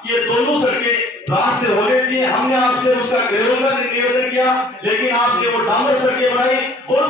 कि ये दोनों सड़कें रास्ते होने चाहिए। हमने आपसे उसका ग्रेवल का निवेदन किया, लेकिन आपने वो डामर सड़कें बनाई और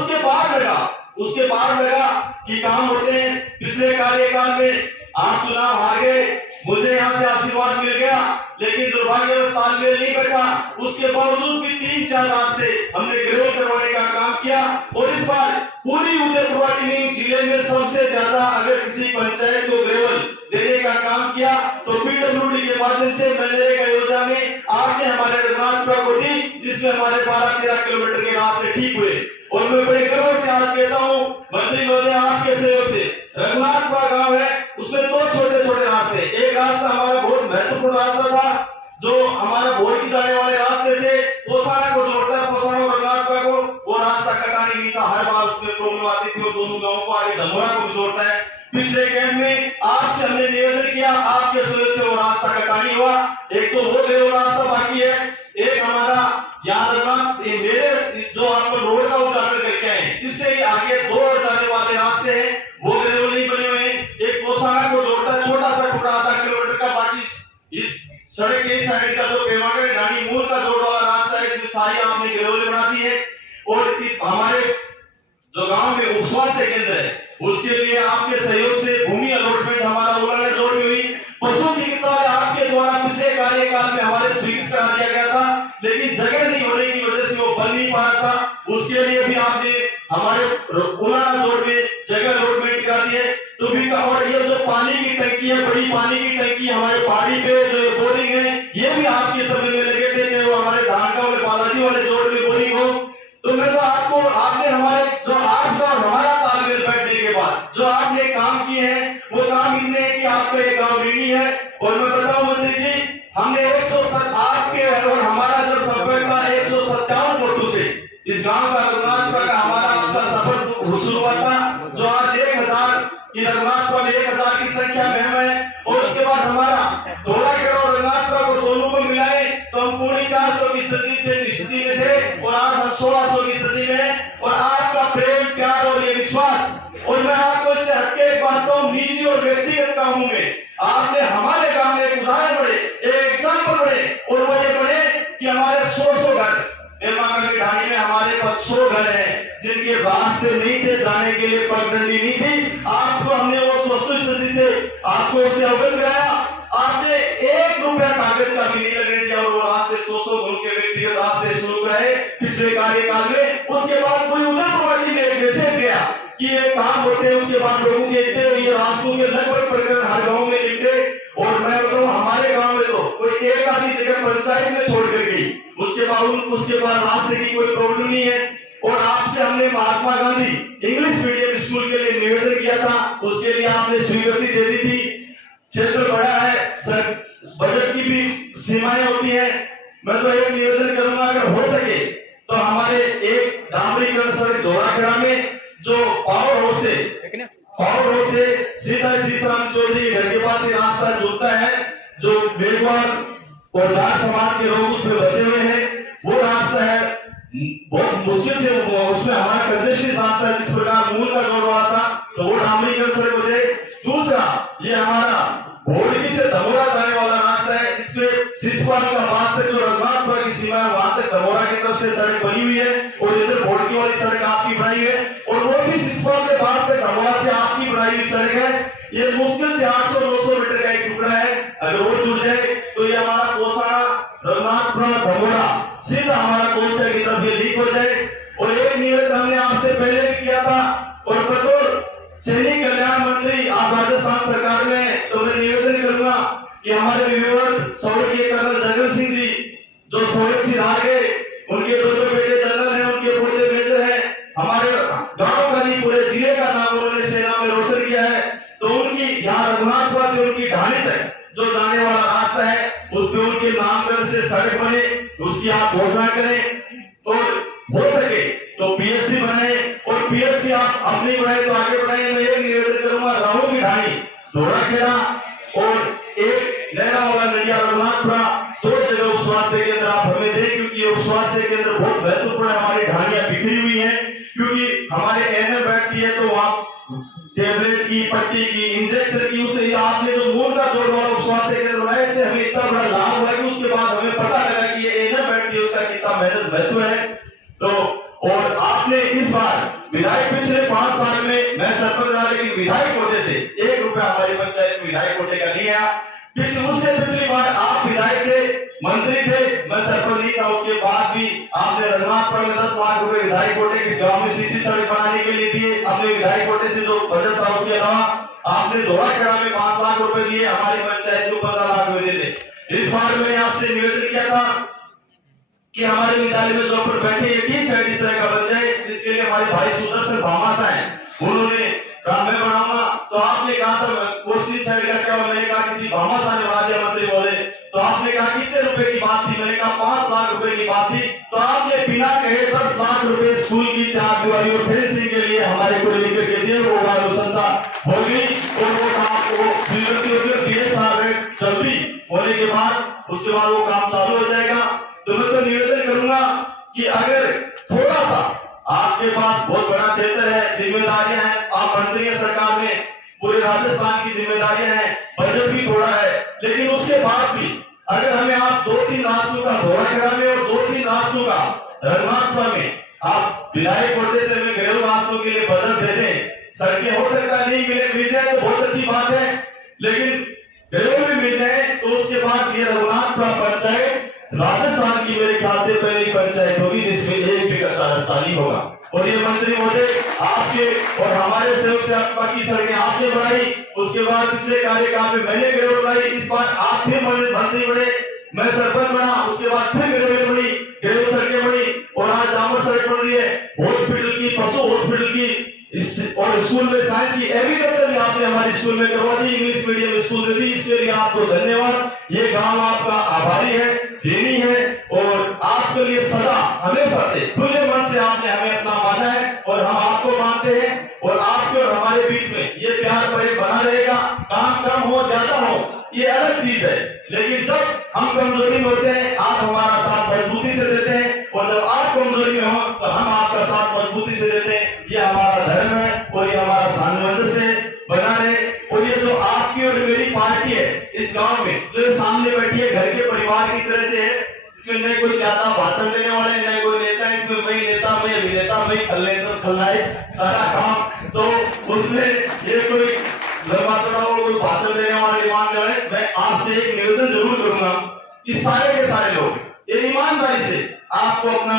उसके बाद लगा कि काम होते हैं। पिछले कार्यकाल में आप चुनाव हार गए, मुझे यहाँ से आशीर्वाद मिल गया, लेकिन दुर्भाग्यवश तालमेल नहीं बैठा। उसके बावजूद भी 3-4 रास्ते हमने ग्रेवल करवाने का काम किया और इस बार पूरी उत्तर पूर्वांचल जिले में सबसे ज्यादा अगर किसी पंचायत को ग्रेवल देने का काम किया तो पीडब्ल्यूडी के माध्यम से मनरेगा योजना में आपने हमारे रघुनाथपुरा को दी, जिसमें हमारे 12-13 किलोमीटर के रास्ते ठीक हुए। और मैं बड़े गर्व से आज कहता हूँ मंत्री महोदय, आपके सहयोग से रघुनाथपुरा गांव है, उसमें 2 छोटे-छोटे रास्ते। एक रास्ता हमारा बहुत महत्वपूर्ण रास्ता था जो हमारा भोर की जाने वाले रास्ते से पोसाड़ा को जोड़ता है, पोसाड़ा और रघुनाथपुरा को, वो रास्ता कटाने नहीं था, हर बार उसमें प्रॉब्लम आती थी और दोनों गांवों को आगे धमोरा को जोड़ता है। पिछले कैंप में आपसे हमने निवेदन किया, आपके सहयोग से वो रास्ता कटानी हुआ। एक तो वो ग्रेवल रास्ता बाकी है, एक हमारा याद रखना मेरे जो आपको रोड का उद्घाटन करके आए, इससे आगे 2 और जाने वाले रास्ते हैं, वो ग्रेवल नहीं बने हुए हैं। एक पोसाड़ा को जोड़ता है, छोटा सा टुकड़ा आधा किलोमीटर का, बाकी इस सड़क के साइड का जो पेमागढ़ ढाणी मूल का जोड़ वाला रास्ता है, इसमें सारी आपने ग्रेवल बना दी है। और इस हमारे जो गांव में उप स्वास्थ्य केंद्र है, उसके लिए आपके सहयोग से भूमि अलॉटमेंट हमारा उन्होंने जोड़ में हुई। पशु चिकित्सालय आपके द्वारा पिछले कार्यकाल में हमारे स्वीकृत करा दिया गया था, लेकिन जगह नहीं होने की वजह से वो बन नहीं पा रहा था। उसके लिए भी आपने हमारे पुराना जोड़ में जगह अलॉटमेंट करा दी है। तो भी और ये जो पानी की टंकी है, बड़ी पानी की टंकी हमारे पहाड़ी पे जो बोरिंग है, ये भी आपके समय में लगे थे, चाहे वो हमारे धानका वाले बालाजी वाले जोड़ में बोरिंग हो। तो मैं तो आपने हमारे जो आपका और हमारा तालमेल बैठने के बाद जो आपने काम किए हैं, वो काम इतने हैं कि आपका एक गांव ऋणी है। और मैं बताऊं मंत्री जी, हमने 107 आपके और हमारा जब संपर्क था 157 वोटों से इस गांव का रघुनाथपुरा का हमारा आपका सफर शुरू हुआ था, जो आज 1000 की रघुनाथपुरा में 1000 की संख्या में है। और उसके बाद हमारा धोलाखेड़ा और रघुनाथपुरा को दोनों को मिलाए तो हम पूरी 400 की स्थिति में थे और आज हम 1600 की स्थिति में। और आपका प्रेम, प्यार और ये विश्वास, और मैं आपको इससे हटके एक बात कहूं, निजी और व्यक्तिगत कामों में आपने हमारे गांव में एक उदाहरण बने, एक एग्जाम्पल बने, और वो ये बने कि हमारे 100 घर की ढाणी में हमारे पास 100 घर हैं जिनके रास्ते नहीं थे, जाने के लिए पगडंडी नहीं थी। आपको हमने उस वस्तु स्थिति से आपको उससे अवगत कराया, आपने 1 रुपया कागज का भी नहीं लगने दिया और वो रास्ते 100 घरों के व्यक्तिगत रास्ते शुरू कराए पिछले कार्यकाल में। उसके बाद पूरी उत्तर पूर्वांचल में एक मैसेज गया कि ये काम होते हैं, उसके बाद लोगों के ये रास्तों के लगभग प्रकरण हर गाँव में निपटे। और मैं बताऊं हमारे गांव में तो कोई एक आधी जगह पंचायत में छोड़ कर गई, उसके बाद रास्ते की कोई प्रॉब्लम नहीं है। और आपसे हमने Mahatma Gandhi English medium school के लिए निवेदन किया था, उसके लिए आपने स्वीकृति दे दी थी। क्षेत्र बड़ा है सर, बजट की भी सीमाएं होती है। मैं तो एक निवेदन करूंगा, अगर हो सके तो हमारे एक डामरीकरण सड़क धोलाखेड़ा में जो पावर हाउस से सीधा श्रीराम चौधरी घर के पास एक रास्ता जुड़ता है, जो बेगवान और जाट समाज के लोग उसमें बसे हुए हैं, वो रास्ता है बहुत मुश्किल से उसमें हमारा कंजेस्टेड रास्ता है, जिस प्रकार मूल का जोड़ रहा था, तो वो डामरीकरण सड़क हो जाए। दूसरा ये हमारा भोरगी से धमोरा जाने वाला रास्ता है, इस पे सिसपाल का बात तक जो रघुनाथपुरा की सीमा है वहां तक धमोरा की तरफ से सड़क बनी हुई है और इधर भोरगी वाली सड़क आपकी बनाई है, और वो भी सिसपाल के बात तक धमोरा से आपकी बनाई हुई सड़क है। ये मुश्किल से 800-900 मीटर का एक टुकड़ा है, अगर वो जुड़ जाए तो ये हमारा पोसाड़ा रघुनाथपुरा धमोरा सीधा हमारा कोलसा की तरफ ये लीक हो जाए। और एक निवेदन हमने आपसे पहले भी किया था, और बतौर सैनिक कल्याण मंत्री आप राजस्थान सरकार में, तो मैं निवेदन करूंगा कि हमारे विवेक सौरभ कर्नल जगन सिंह जी जो सौरभ सिंह आ गए, उनके 2 बेटे जनरल हैं, उनके पोते मेजर हैं, हमारे गांव का नहीं पूरे जिले का नाम उन्होंने सेना में रोशन किया है। तो उनकी यहाँ रघुनाथपुरा से उनकी ढाणी तक जो जाने वाला रास्ता है, उस पे उनके नामकरण से सड़क बने, उसकी आप घोषणा करें। और हो सके तो पीएचसी बनाए, और पीएचसी आप अपनी बनाए तो आगे बढ़ाए। मैं एक निवेदन करूंगा, राहु की ढाणी धोलाखेड़ा और एक नया वाला नदिया रघुनाथपुरा, 2 जगह उप स्वास्थ्य केंद्र आप हमें दें, क्योंकि ये उप स्वास्थ्य केंद्र बहुत महत्वपूर्ण है। हमारी ढाणियां बिखरी हुई है, क्योंकि हमारे एनएम बैठती है तो वहां टेबलेट की, पट्टी की, इंजेक्शन की, उसे आपने जो मूल का जोड़ वाला उप स्वास्थ्य केंद्र बनाया से हमें इतना बड़ा लाभ हुआ कि उसके बाद हमें पता लगा कि ये एनएफ थी उसका कितना महत्व है। तो और आपने इस बार विधायक पिछले 5 साल में मैं सरपंच रहा, लेकिन विधायक कोटे से 1 रुपया हमारी पंचायत में विधायक कोटे का नहीं आया। पिछली बार आप विधायक थे, मंत्री थे, मैं सरपंच नहीं था, उसके बाद भी आपने रघुनाथपुरा में 10 लाख रुपए विधायक कोटे के गांव में सीसी सड़क बनाने के लिए दिए। अपने विधायक कोटे से जो बजट था उसके अलावा आपने धोलाखेड़ा में 5 लाख रुपए दिए, हमारी पंचायत को 15 लाख रुपए दिए। इस बार मैंने आपसे निवेदन किया था कि हमारे विद्यालय में जो पर बैठे एक ही साइड इस तरह का बन जाए, इसके लिए हमारे भाई सुदर्शन भामासा है, उन्होंने कहा मैं बनाऊंगा। तो आपने कहा था कोष्टी साइड का क्या, मैंने कहा किसी भामासा ने बना दिया मंत्री बोले। तो आपने कहा कितने रुपए की बात थी, मैंने कहा 5 लाख रुपए की बात थी। तो आपने बिना कहे 10 लाख रुपए स्कूल की चार दीवारी और फेंसिंग के लिए हमारे को लेकर के दिए। वो अनुशंसा होगी और वो काम वो जल्दी होने के बाद उसके बाद वो काम चालू हो जाएगा। तो मैं तो निवेदन करूंगा कि अगर थोड़ा सा आपके पास बहुत बड़ा क्षेत्र है, जिम्मेदारियां हैं, आप मंत्री हैं सरकार में, पूरे राजस्थान की जिम्मेदारियां हैं, बजट भी थोड़ा है, लेकिन उसके बाद भी अगर हमें आप 2-3 रास्तों का धोलाखेड़ा में और 2-3 रास्तों का रघुनाथपुरा में आप विधायक कोटे से हमें घरेलू रास्तों के लिए बजट दे दें। सड़कें हो सकता है नहीं मिल जाए तो बहुत अच्छी बात है, लेकिन घरेलू भी मिल जाए तो उसके बाद ये रघुनाथपुरा पंचायत राजस्थान की मेरे ख्याल से पहली पंचायत होगी जिसमें 1 भी कच्चा रास्ता नहीं होगा। और ये मंत्री महोदय आपके और हमारे सहयोग से बाकी सड़कें आपने बनाई, उसके बाद पिछले कार्यकाल में मैंने घरेलू बनाई, इस बार आप फिर मंत्री बने, मैं सरपंच बना, उसके बाद फिर घरेलू बनी, घरेलू सड़कें बनी और आज डामर सड़क बन रही है, हॉस्पिटल की, पशु हॉस्पिटल की और स्कूल में साइंस की, एग्रीकल्चर भी आपने हमारे स्कूल में करवा दी, इंग्लिश मीडियम स्कूल दे दी, इसके लिए आपको धन्यवाद। ये गांव आपका आभारी है, ऋणी है और आपके लिए सदा हमेशा से खुले मन से आपने हमें अपना माना है और हम आपको मानते हैं और आपके और हमारे बीच में ये प्यार प्रेम बना रहेगा। काम कम हो ज्यादा हो ये अलग चीज है, लेकिन जब हम कमजोरी में होते हैं आप हमारा साथ मजबूती से देते हैं और जब आप कमजोरी में हो तो हम आपका साथ मजबूती से देते हैं। ये हमारा धर्म है और ये हमारा सामंजस्य बना रहे। और ये जो आपकी और मेरी पार्टी है इस गांव में जो सामने बैठी है घर के परिवार की तरह से है, इसमें न कोई ज्यादा भाषण देने वाले न कोई नेता, इसमें मैं नेता मैं अभिनेता मैं खलनायक सारा काम, तो उसमें ये कोई लंबा चौड़ा कोई भाषण देने वाले ईमान है। मैं आपसे एक निवेदन जरूर करूंगा कि सारे के सारे लोग ये ईमानदारी से आपको अपना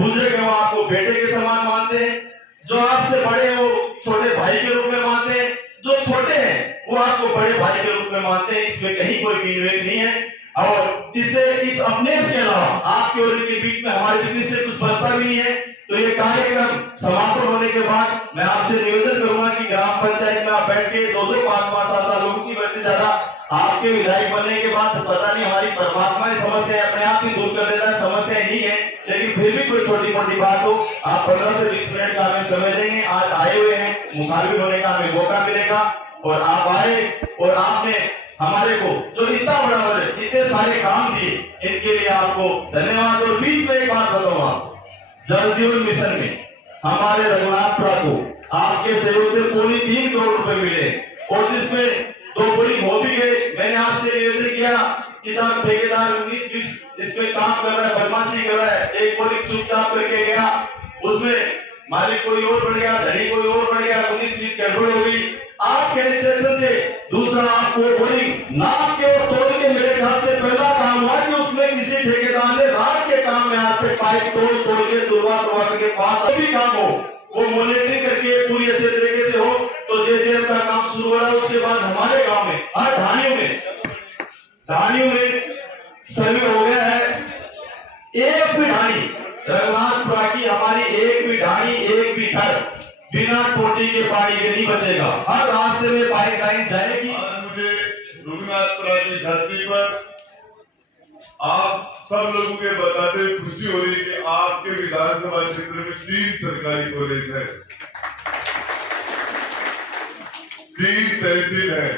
बुजुर्ग है वो आपको बेटे के समान मानते हैं, जो आपसे बड़े हैं वो छोटे भाई के रूप में मानते हैं, जो छोटे हैं वो आपको बड़े भाई के रूप में मानते हैं। इसमें कहीं कोई विवेक नहीं है और इससे इस अपने के अलावा आपके और इनके बीच में हमारे बीच से कुछ बचता भी नहीं है। तो ये कार्यक्रम समापन होने के बाद मैं आपसे निवेदन करूंगा कि ग्राम पंचायत में आप बैठ के 2-2, 5-5, 7 लोगों की वजह से ज्यादा आपके विधायक बनने के बाद तो पता नहीं हमारी परमात्मा की समस्या अपने आप ही दूर कर देता है, समस्या नहीं है, लेकिन फिर भी कोई छोटी मोटी बात हो आप 15 से 20 मिनट का हमें समय देंगे। आज आए हुए हैं, मुखारबिन होने का हमें मौका मिलेगा और आप आए और आपने हमारे को जो इतना बड़ा बजट इतने सारे काम दिए इनके लिए आपको धन्यवाद। और बीच में एक बात बताऊंगा, जल जीवन मिशन में हमारे रघुनाथपुरा को आपके सहयोग से 3 करोड़ रुपए मिले और जिसमें 2 बोरिंग हो भी गए। मैंने आपसे निवेदन किया कि साहब ठेकेदार 19-20 इसमें काम कर रहा है, बदमाशी कर रहा है, एक बोरिंग चुपचाप करके गया, उसमें मालिक कोई और बढ़ गया, धनी कोई और बढ़ गया, 19-20 गड़बड़ हो गई। आपके इंस्ट्रक्शन से दूसरा आपको बोरिंग नाप के और तोड़ के मेरे ख्याल से पहला काम हुआ कि उसमें किसी ठेकेदार ने रात के काम में आज तक पाइप तोड़ के तुड़वा करके 5 भी काम हो वो मॉनिटरिंग करके पूरी अच्छे तरीके से हो। तो जेजेएम का काम शुरू हो रहा है, उसके बाद हमारे गांव में हर ढानियों में सर्वे हो गया है। एक भी ढानी रघुनाथपुरा की हमारी एक भी ढानी एक भी घर बिना टोटी के पानी के नहीं बचेगा, हर रास्ते में पाइपलाइन जाएगी। मुझे रघुनाथपुरा की धरती पर आप सब लोगों के बताते हुए खुशी हो रही है कि आपके विधानसभा क्षेत्र में 3 सरकारी कॉलेज है, 3 तहसील है,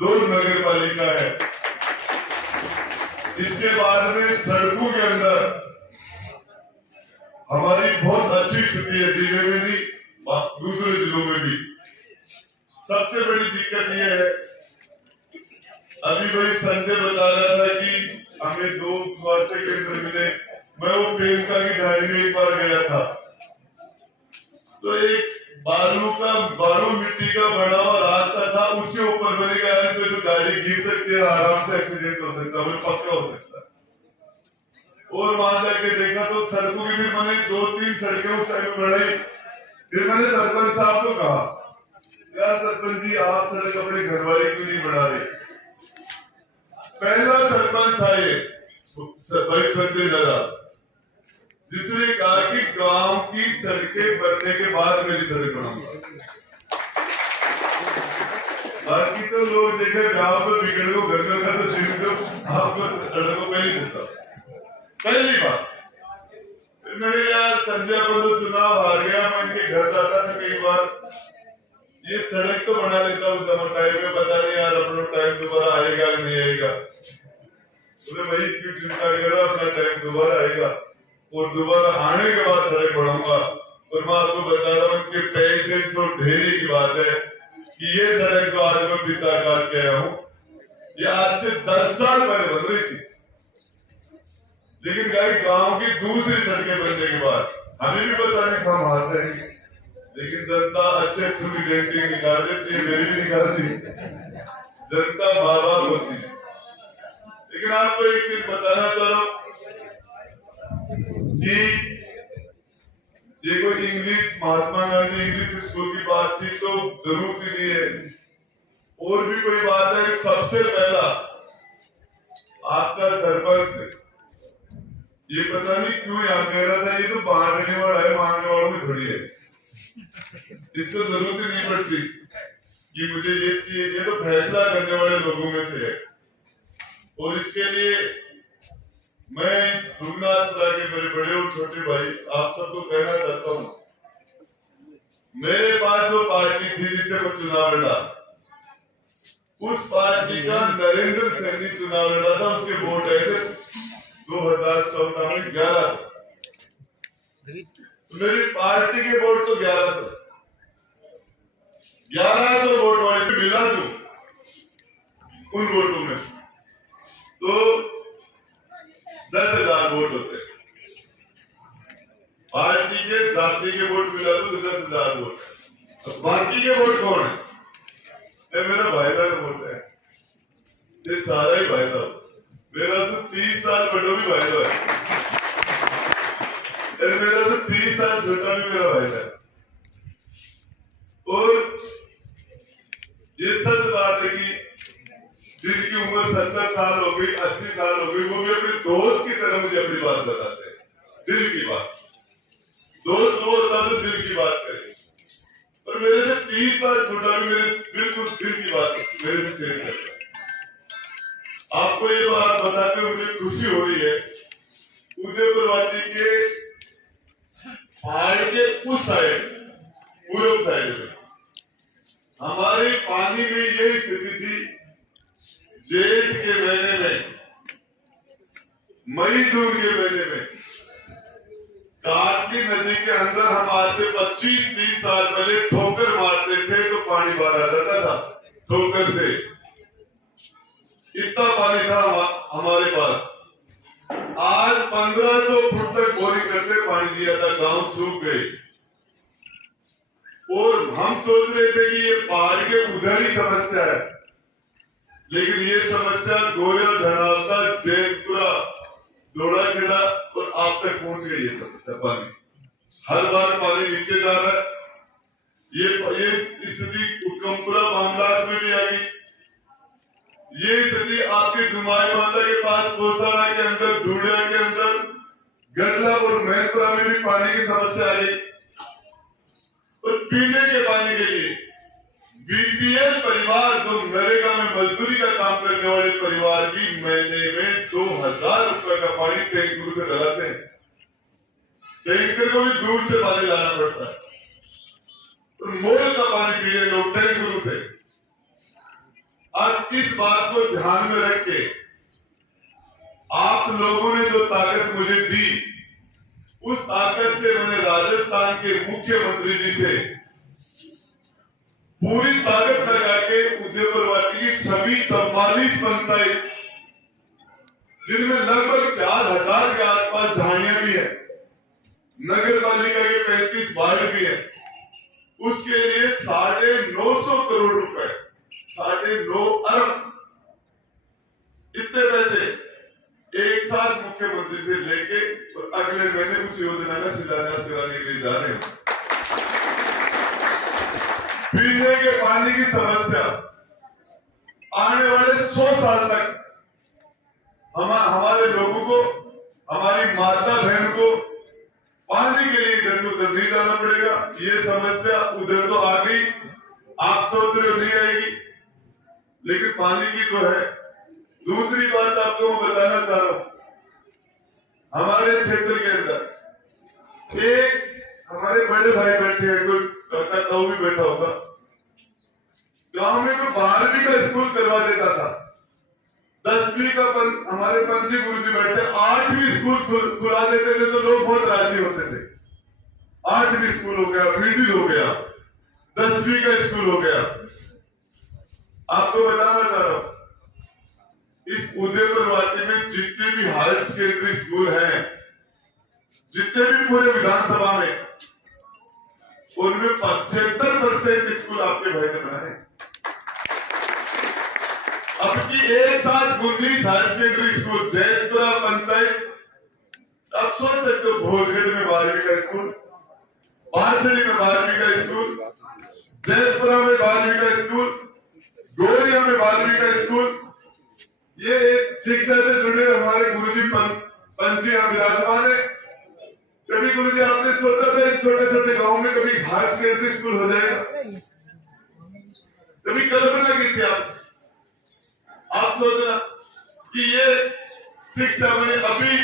2 नगर पालिका है। इसके बाद में सड़कों के अंदर हमारी बहुत अच्छी स्थिति है, जिले में भी दूसरे जिलों में भी। सबसे बड़ी दिक्कत यह है अभी भाई संजय बता रहा था कि हमें 2 स्वास्थ्य केंद्र मिले। मैं वो प्रियंका की ढाणी में एक बार गया था, तो एक बालू मिट्टी का बड़ा हुआ रास्ता था, उसके ऊपर मैंने कहा तो गाड़ी गिर सकती है, आराम से एक्सीडेंट हो सकता है, मुझे पक्का हो सकता है। और वहां जाके देखा तो सड़कों की भी मैंने 2-3 सड़कें उस टाइम बढ़ाई। फिर मैंने सरपंच साहब को कहा, यार सरपंच जी आप सड़क अपने घर वाले क्यों नहीं बढ़ा रहे? पहला सरपंच था ये भाई संजय दादा, जिसने कहा कि गांव की सड़कें बनने के बाद मेरी सड़क बनाऊंगा। बाकी तो लोग देखे गांव को बिगड़ को घर का तो छीन दो, आपको सड़कों पे नहीं देता। पहली बात मेरे यार संजय अपन तो चुनाव हार गया, मैं इनके घर जाता था कई बार, ये सड़क तो बना लेता उस समय टाइम में, पता नहीं यार अपना टाइम दोबारा आएगा नहीं आएगा। तो वही क्यों चिंता कर रहा, अपना टाइम दोबारा आएगा और दोबारा आने के बाद सड़क बढ़ाऊंगा। और मैं आपको बता रहा हूँ कि पैसे जो ढेरी की बात है कि ये सड़क जो आज मैं पिता काट के आया हूँ, ये आज से 10 साल पहले बन रही थी, लेकिन गांव की दूसरी सड़कें बनने के बाद हमें भी पता नहीं था वहां से, लेकिन जनता अच्छे डेंटिंग निकाल देती है, मेरी भी निकालती, जनता बाबा होती है। लेकिन आपको एक चीज बताना चाह रहा हूं कि ये कोई English Mahatma Gandhi English school की बात थी तो जरूरत ही नहीं है। और भी कोई बात है, सबसे पहला आपका सरपंच ये पता नहीं क्यों यहाँ कह रहा था ये तो बांटने वाला है, मांगने वालों में थोड़ी है, इसको जरूरत ही नहीं पड़ती कि मुझे ये चाहिए, ये तो फैसला करने वाले लोगों में से है। और इसके लिए मैं इस रघुनाथपुरा के मेरे बड़े और छोटे भाई आप सबको कहना चाहता हूँ, मेरे पास वो पार्टी थी जिसे मैं चुनाव लड़ा, उस पार्टी का नरेंद्र सैनी चुनाव लड़ा था, उसके वोट आए थे 2014 में 11। मेरी पार्टी के वोट तो 1100 वोट वाले मिला दूं उन वोटों में तो 10,000 वोट होते, पार्टी के जाति के वोट मिला दो तो 10,000 वोट। बाकी के वोट कौन है? ये मेरा भाई का वोट है, ये सारा ही भाई था, मेरा तो 30 साल बड़ा भी भाई है, मेरा तो 30 साल छोटा भी मेरा भाई है। और ये सच बात है कि जिनकी उम्र 70 साल हो गई, 80 साल हो गई, वो भी अपने दोस्त की तरह मुझे अपनी बात बताते हैं, दिल की बात। दोस्त वो होता तो दिल की बात करे, पर मेरे से 30 साल छोटा भी मेरे बिल्कुल दिल की बात मेरे से शेयर करता है। आपको ये बात बताते हुए मुझे खुशी हो रही है, उदयपुर वाटी के पहाड़ के उस साइड पूर्व साइड में हमारे पानी में ये स्थिति थी, जेठ के महीने में, मई जून के महीने में कार्तिक नदी के अंदर हम आज से 25-30 साल पहले ठोकर मारते थे तो पानी बाहर आ जाता था ठोकर से, इतना पानी था हमारे पास। आज 1500 फुट तक बोरिंग करते पानी दिया था, गांव सूख गए। और हम सोच रहे थे कि ये पहाड़ के उधर ही समस्या है, लेकिन ये समस्या गोया, धनावता, जैनपुरा, दोड़ा खेड़ा और आप तक पहुंच गई है समस्या। पानी हर बार पानी नीचे जा रहा है, ये स्थिति उत्कमपुरा बांग्लादेश में भी आ गई, ये स्थिति आपके जुमाई माता के पास कोसाड़ा के अंदर, धूड़िया के अंदर, गडला और मैनपुरा में भी पानी की समस्या आई। और पीने के पानी के लिए बीपीएल परिवार, जो नरेगा में मजदूरी का काम करने वाले परिवार भी महीने में 2000 रुपए का पानी टैंकर से डलाते हैं। टैंकर को भी दूर से पानी लाना पड़ता है और मोल का पानी पी रहे लोग टैंकर से। अब इस बात को ध्यान में रख के आप लोगों ने जो ताकत मुझे दी, उस ताकत से मैंने राजस्थान के मुख्यमंत्री जी से पूरी ताकत लगा के उदयपुरवाटी की सभी 44 पंचायत, जिनमें लगभग 4000 के आसपास ढाणियां भी है, नगर पालिका के 35 वार्ड भी है, उसके लिए 950 करोड़ रुपए, 9.5 अरब इतने पैसे एक साथ मुख्यमंत्री से लेके और अगले महीने उस योजना का शिलान्यास कराने के लिए जा रहे हैं। पीने के पानी की समस्या आने वाले 100 साल तक हमारे लोगों को, हमारी माता बहन को पानी के लिए इधर से उधर नहीं जाना पड़ेगा। ये समस्या उधर तो आ गई, आप सोच रहे हो नहीं आएगी, लेकिन पानी की जो है। दूसरी बात आपको मैं बताना चाह रहा हूं, हमारे क्षेत्र के अंदर एक हमारे बड़े भाई बैठे हैं, कोई ताऊ भी बैठा होगा, गांव में कोई 12वीं का स्कूल करवा देता था, 10वीं का हमारे पंथी गुरुजी बैठे 8वीं स्कूल खुला देते थे तो लोग बहुत राजी होते थे। 8वीं स्कूल हो गया, मिडिल हो गया, 10वीं का स्कूल हो गया। आपको बताना चाह रहा हूं, इस उदयपुरवाटी में जितने भी हायर सेकेंडरी स्कूल हैं, जितने भी पूरे विधानसभा में, उनमें 75% स्कूल आपके भाई ने बनाए। अब की एक साथ 19 higher secondary school, Jaitpura panchayat, आप सोच सकते हो, भोजगढ़ में 12वीं का स्कूल, बांसड़ी में 12वीं का स्कूल, जैतपुरा में 12वीं का स्कूल, गोरिया में 12वीं का स्कूल। ये शिक्षा से जुड़े हमारे गुरुजी पंथी यहाँ विराजमान है। कभी गुरुजी आपने सोचा था छोटे छोटे गांव में कभी हायर सेकेंडरी स्कूल हो जाएगा? कभी कल्पना की थी आप सोचना कि ये शिक्षा में अभी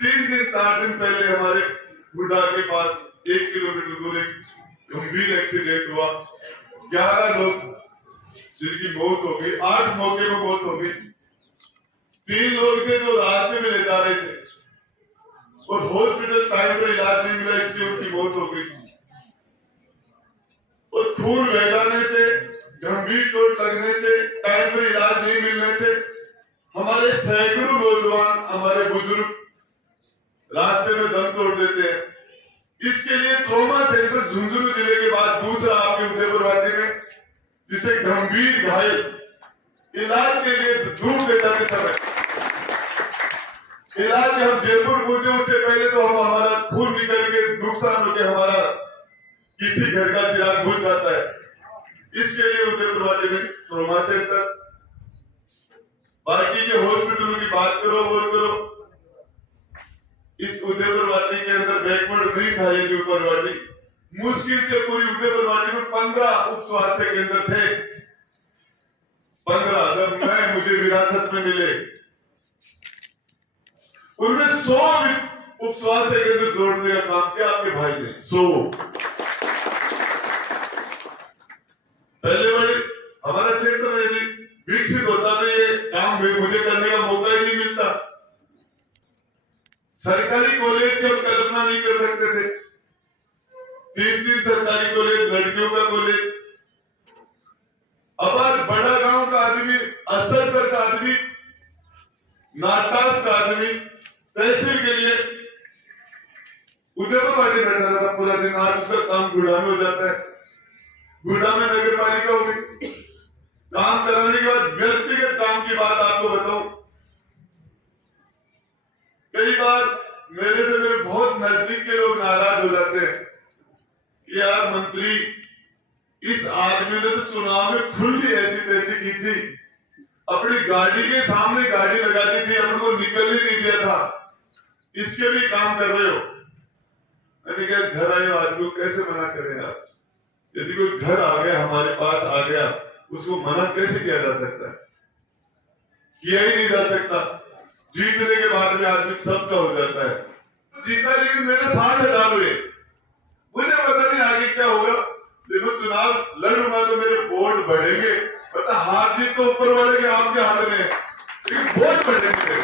3 दिन 4 दिन पहले हमारे बुढ़ा के पास 1 किलोमीटर दूर एक गंभीर एक्सीडेंट हुआ, 11 लोग जिनकी मौत हो गई, 8 मौके पर मौत हो गई। 3 लोग थे जो रास्ते में ले जा रहे थे और हॉस्पिटल टाइम पर इलाज नहीं मिला, इसलिए उनकी मौत हो गई। और खून बह जाने से, गंभीर चोट लगने से, टाइम पर इलाज नहीं मिलने से हमारे सैकड़ों नौजवान, हमारे बुजुर्ग रास्ते में दम तोड़ देते हैं। इसके लिए ट्रॉमा सेंटर झुंझुनू जिले के बाद दूसरा आपके उदयपुरवाटी में, जिसे गंभीर घायल इलाज के लिए दूर ले जाते समय इलाज हम जयपुर पहुंचे, उससे पहले तो हम हमारा खून निकल के नुकसान होकर हमारा किसी घर का चिराग बुझ जाता है। इसके लिए उदयपुरवाटी में ट्रॉमा सेंटर, बाकी के हॉस्पिटलों की बात करो और करो, इस उदयपुरवाटी के अंदर बैकवर्ड नहीं था। ये उदयपुरवाटी मुश्किल से पूरी उदयपुरवाटी में 15 उप स्वास्थ्य केंद्र थे। 15 जब मुझे विरासत में मिले, उनमें 100 उप स्वास्थ्य केंद्र जोड़ने का काम किया आपके भाई ने। 100 पहले भाई हमारा क्षेत्र यदि विकसित होता तो ये काम मुझे करने का मौका ही नहीं मिलता। सरकारी कॉलेज की हम कल्पना नहीं कर सकते थे। 3 सरकारी कॉलेज, लड़कियों का कॉलेज। अब बड़ा गांव का आदमी, असलसर का आदमी, नाटास का आदमी तहसील के लिए उदयपुरवाटी बैठा रहता पूरा दिन, आज उसका काम गुड़ा में हो जाता है। गुड़ा में नगर पालिका हो गई। काम कराने के बाद व्यक्तिगत काम की बात आपको बताऊं, कई बार मेरे से मेरे बहुत नजदीक के लोग नाराज हो जाते हैं कि यार मंत्री, इस आदमी ने तो चुनाव में खुली ऐसी तैसी की थी, अपनी गाड़ी के सामने गाड़ी लगा दी थी, अपने को निकलने नहीं दिया था, इसके भी काम कर रहे हो। मैंने कहा घर आए आदमी को कैसे मना करें आप? यदि कोई घर आ गया, हमारे पास आ गया, उसको मना कैसे किया जा सकता है? किया ही नहीं जा सकता। जीतने के बाद में आदमी सबका हो जाता है। जीता लेकिन मेरे 60,000 हुए, मुझे पता नहीं आगे क्या होगा। देखो चुनाव लड़ूंगा तो मेरे वोट बढ़ेंगे, पता हार जीत तो ऊपर वाले के आपके हाथ में है, लेकिन वोट बढ़ेंगे।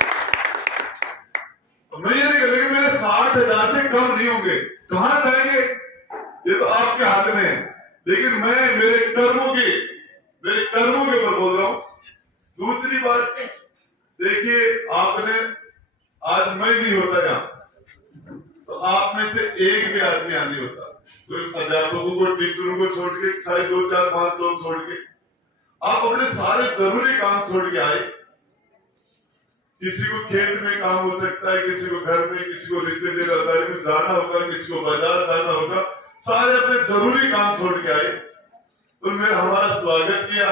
मैं ये नहीं कर, लेकिन मेरे 60,000 से कम नहीं होंगे। कहां जाएंगे ये तो आपके हाथ में है। लेकिन मैं मेरे कर्मों के ऊपर बोल रहा हूं। दूसरी बात, देखिए आपने, आज मैं नहीं होता यहाँ तो आप में से एक भी आदमी यहाँ नहीं होता, तो अध्यापकों को, टीचरों को छोड़ के, शायद 2 4 5 लोग छोड़ के आप अपने सारे जरूरी काम छोड़ के आए। किसी को खेत में काम हो सकता है, किसी को घर में, किसी को रिश्तेदारी में जाना होगा, किसी को बाजार जाना होगा, सारे अपने जरूरी काम छोड़ के आए। उन्होंने हमारा स्वागत किया,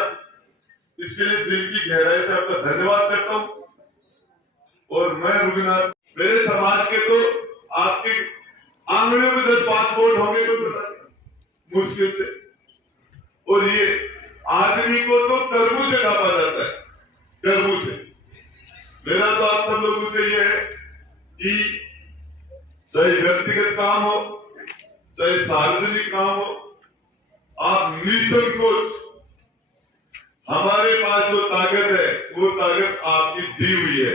इसके लिए दिल की गहराई से आपका धन्यवाद करता हूं। और मैं रुगनाथ, मेरे समाज के तो आपके आंगनों में 10-5 वोट होंगे तो मुश्किल से, और ये आदमी को तो कर्मों से नापा जाता है, कर्मों से। मेरा तो आप सब लोगों से ये है कि चाहे व्यक्तिगत काम हो, चाहे सार्वजनिक काम हो, आप निसंकोच, हमारे पास जो ताकत है वो ताकत आपकी दी हुई है,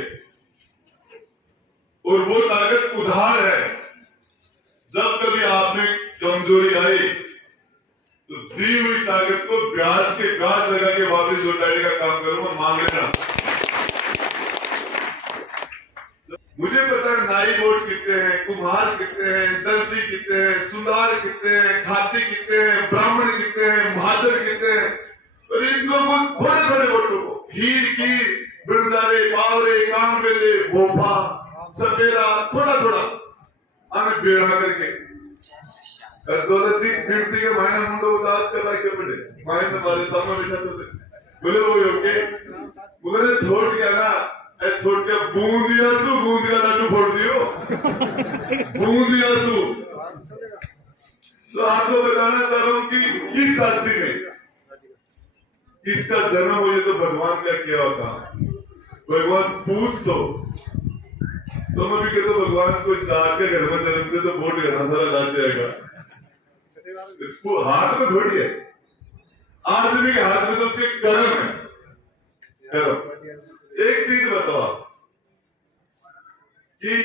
और वो ताकत उधार है। जब कभी आप में कमजोरी आई तो दी हुई ताकत को ब्याज लगा के वापस लौटाने का काम करूंगा, मांग लेना। मुझे पता है नाई बोर्ड कितने हैं, कुम्हार कितने हैं, दर्जी कितने हैं, सुनार कितने हैं, खाती कितने हैं, ब्राह्मण कितने हैं, महाजन कितने हैं, और इन लोगों को थोड़े वोटों को हीर की, बंजारे, पावरे, कामवेले, भोपा, सपेरा, थोड़ा हमें बेड़ा करके दौलत जी गिनती के मायने मुंडो उदास कर रहा क्यों बड़े मायने हमारे सामने बैठा तो बोले वो योग्य बोले छोड़ गया ना, छोड़ के बूंदिया लड्डू फोड़ दियो बूंदिया तो आपको बताना चाह रहा हूं कि किस जाति में किसका जन्म हो, ये तो भगवान का किया होता। भगवान पूछ दो तो मैं भी कहता भगवान को जाके घर में जन्म दे तो वोट घना सारा लाग जाएगा। इसको हाथ में थोड़ी है, आदमी के हाथ में तो उसके कर्म है, कर्म। एक चीज बताओ कि